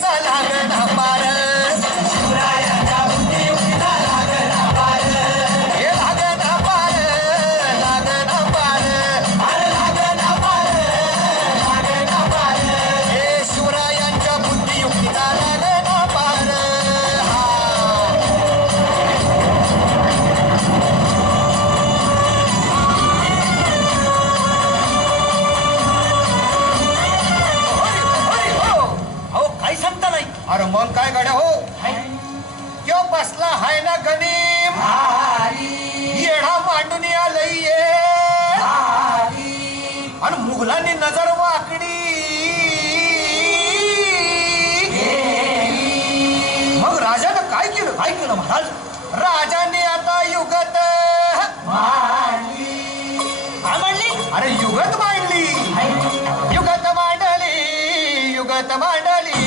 बुद्धियुक्तीचा लागणा पार शिवरायांच्या बुद्धियुक्तीचा लागणा पार हे लागणा पार लागणा पार अरे लागणा पार लागणा पार हे शिवरायांच्या बुद्धियुक्तीचा लागणा पार अरे मग काय गड्या हो क्यों बसला हाय ना गणिम येढा मांडून आलंय आणि मुघलांनी नजर वाकडी मग राजानं काय केलं महाराज राजाने आता युगत काय मांडली अरे युगत मांडली युगत मांडली युगत मांडली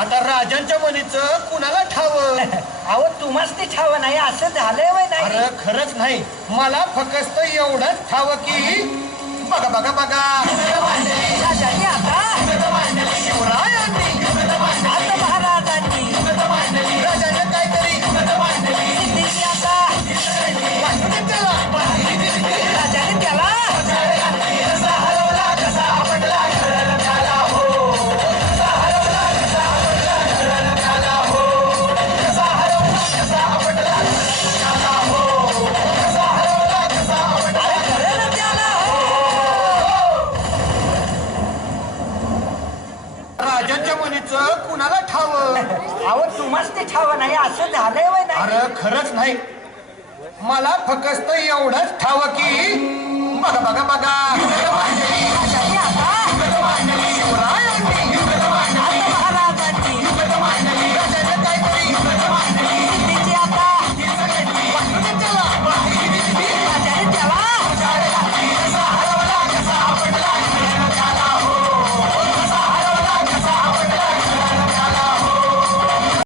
आता राजांच्या मनीचं कुणाला ठाव अहो तुम्हाच ते ठाव नाही असं झालंय वय नाही अरे खरंच नाही मला फक्त एवढंच ठाव की बघा बघा बघा राजांनी आता शिवरायांनी आता महाराजांनी राजाने काहीतरी सिद्धीची आता वाटून त्याला राजाने त्याला राजांच्या मनीचं कुणाला ठाव अहो तुम्हाच ते ठाव नाही असं झालंय वय नाही अरे खरंच नाही मला फक्त एवढंच ठाव की बघा बघा बघा